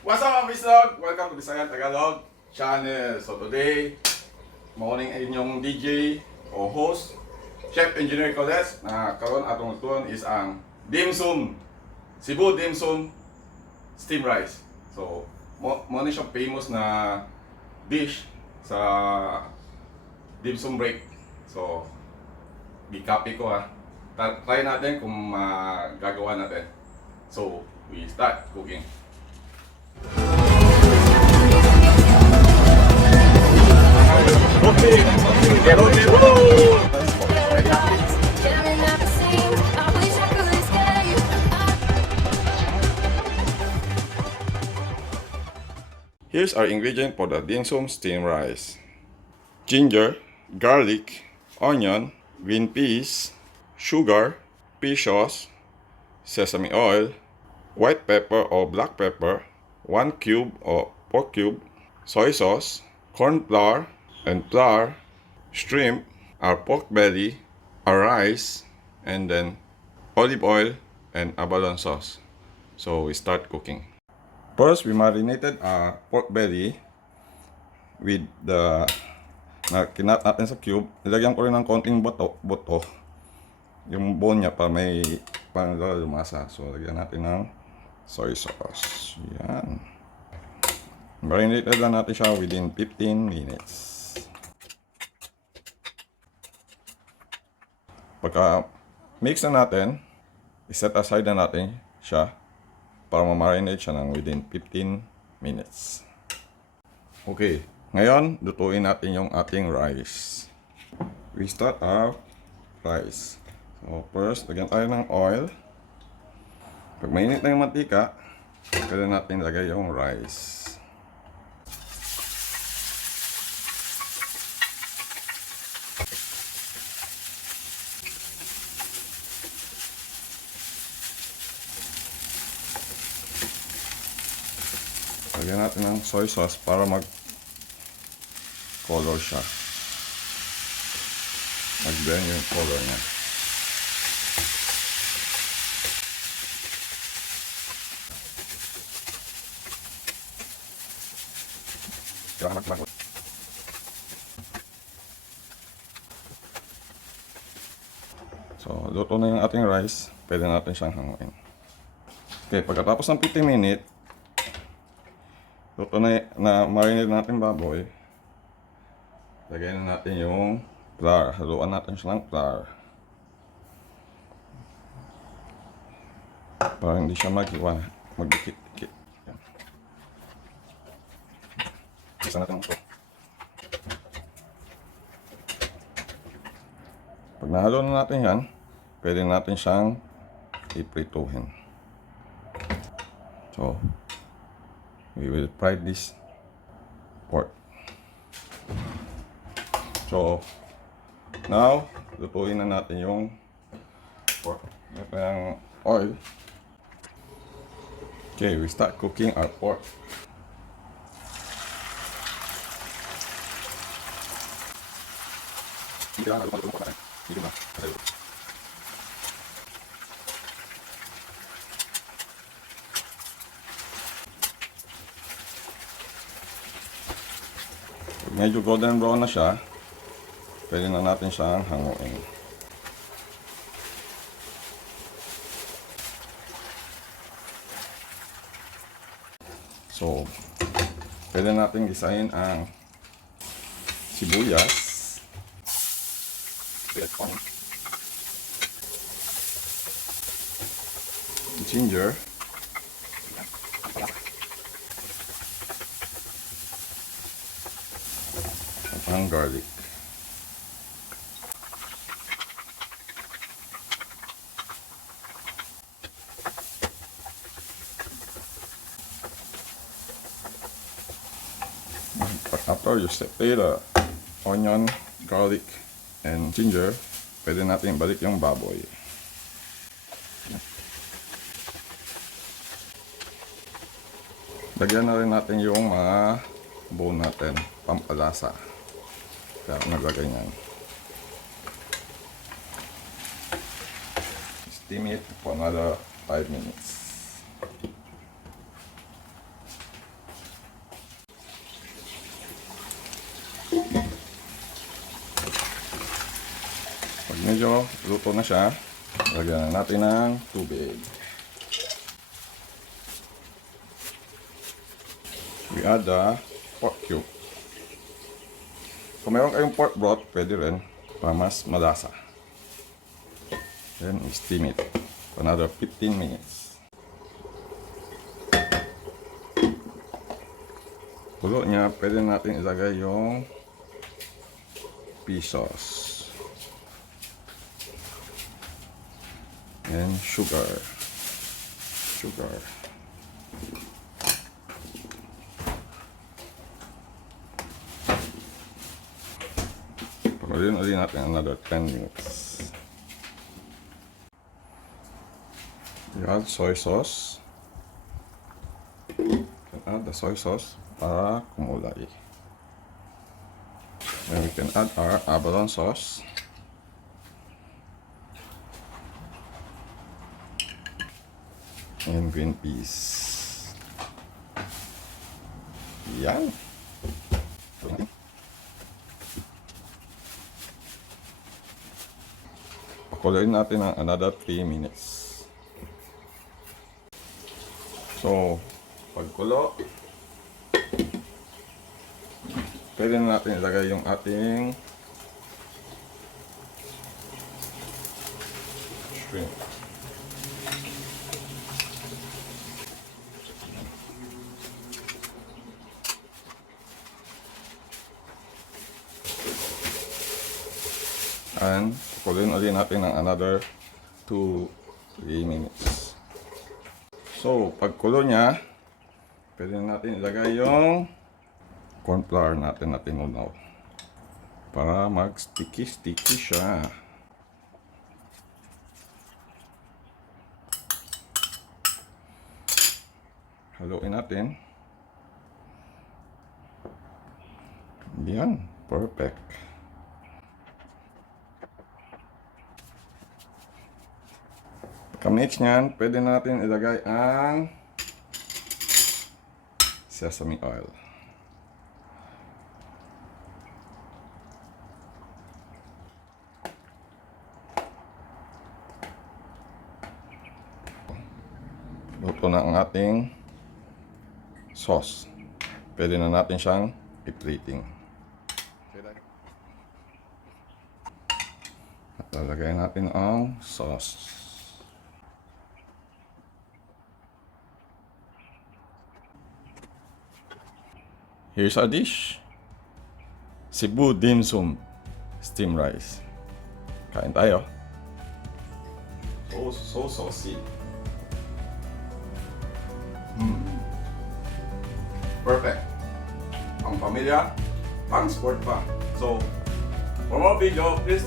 What's up, VisLog? Welcome to Visayang Tagalog channel. So today, morning ay inyong DJ o host, Chef Engineer Corlit'z, na karon atong tuon is ang Dimsum, Cebu Dimsum steam rice. So, mo ni siya famous na dish sa Dimsum break. So, gi-copy ko ha. Try natin kung gagawa natin. So, we start cooking. Here's our ingredient for the dimsum steamed rice: ginger, garlic, onion, green peas, sugar, fish sauce, sesame oil, white pepper or black pepper, 1 cube or pork cube, soy sauce, corn flour and flour, shrimp, our pork belly, our rice, and then olive oil and abalone sauce. So we start cooking. First, we marinated our pork belly with the kinat natin sa cube. Nilagyan ko rin ng konting buto, yung bone niya pa may lumasa. So lagyan natin ng soy sauce. Yan. Marinated lang natin siya within 15 minutes. Pagka mix na natin, iset aside na natin siya para ma-marinate siya ng within 15 minutes. Okay, ngayon lutuin natin yung ating rice. We start our rice. So first, lagyan tayo ng oil. Pag mainit na yung mantika, pwede natin lagay yung rice. Lagyan natin ng soy sauce para mag-color siya. Mag-blend yung color niya. So, luto na yung ating rice. Pwede natin siyang hanguin. Okay, pagkatapos ng 15 minutes, luto na marinate natin baboy. Lagyan na natin yung flour. Haluan natin siya ng flour. Para hindi siya magdikit-dikit. Isa natin ito. Pag nahalo na natin yan, pwede natin siyang iprituhin. So, we will fry this pork. So, now, lutuin na natin yung pork. Ito yung oil. Okay, we start cooking our pork. Medyo golden brown na siya, pwede na natin siyang hanguin. So, pwede natin gisahin ang sibuyas, ginger, at ang garlic. After you saute the onion, garlic, and ginger, pwede natin balik yung baboy. Lagyan na rin natin yung mga bone natin, pampalasa. Kaya naglagay niyan. Steam it for another 5 minutes. medyo luto na siya, lagyan natin ng tubig. We add the pork cube. Kung meron kayong pork broth, pwede rin para mas malasa. Then we steam it for another 15 minutes. Kulo niya, pwede natin ilagay yung fish sauce. And sugar. Pagkuloyin ulit natin another 10 minutes. We add soy sauce. Add the soy sauce para kumulay. Then we can add our abalone sauce. And green peas. Yan. Pakuluin natin ng another 3 minutes. So, pagkulo, pwede na natin ilagay yung ating shrimp. And pakuluin ulit natin ng another 2-3 minutes. So, pagkulo niya, pwede natin ilagay yung corn flour natin na tinunaw para mag-sticky siya. Haluin natin. Yan, perfect. Pagka-mix niyan, pwede natin ilagay ang sesame oil. Luto na ang ating sauce. Pwede na natin siyang i-plating. At lalagay natin ang sauce. Here's our dish. Cebu Dimsum steamed rice. Kain tayo. So saucy. Perfect. Ang pamilya, pang sport pa. So, for more video, please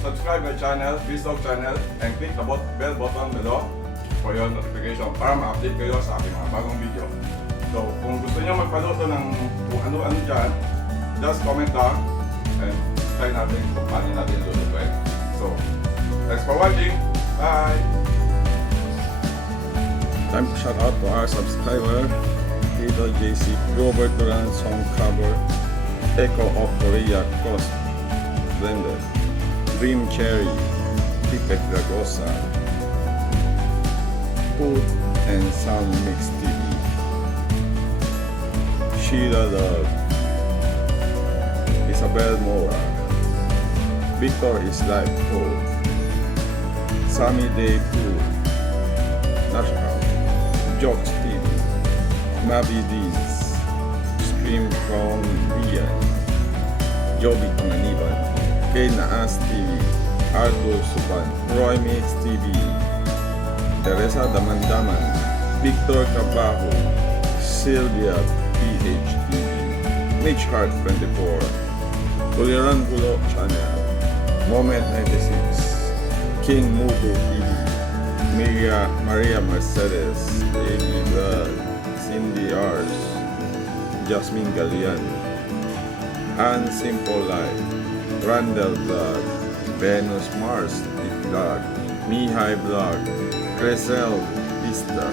subscribe my channel, VisLog channel, and click the bell button below for your notification para ma-update kayo sa aking mga bagong video. So, kung gusto niyo magpaluto ng kung ano-ano dyan, just comment down and try natin kung paano natin lulutuin. So, thanks for watching. Bye! Time to shout out to our subscriber, Little JC, Robert Duran, Song Cover, Echo of Korea, Cross Blender, Dream Cherry, Pipet Dragosa, Food and Sound Mix TV, Sheila Love, Isabel Mora, Victor is Life Pro, Sammy Day Poo, Nashka, Jokes TV, Mavi Deeds, Stream from Rian, Joby Panganiban, Kay Naas TV, Arthur Supan, Roy Mix TV, Teresa Damandaman, Victor Cabajo, Sylvia PhD, Mitch Hart 24, Kuliran Gulo Channel, Moment 96, King Mudo TV, Maria Mercedes, Baby Blood, Cindy Ars, Jasmine Galian, Ann Simple Life, Randall Vlog, Venus Mars Vlog, Mihai Vlog, Crescel Vista,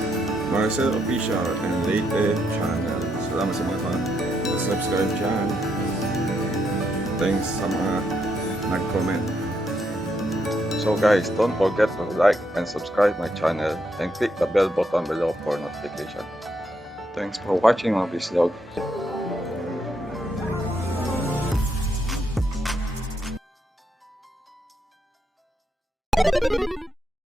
Marcel Official, and Late Channel. Salamat sa mga subscribe dyan. Thanks sa mga nag-comment. So guys, don't forget to like and subscribe my channel and click the bell button below for notification. Thanks for watching my VisLog.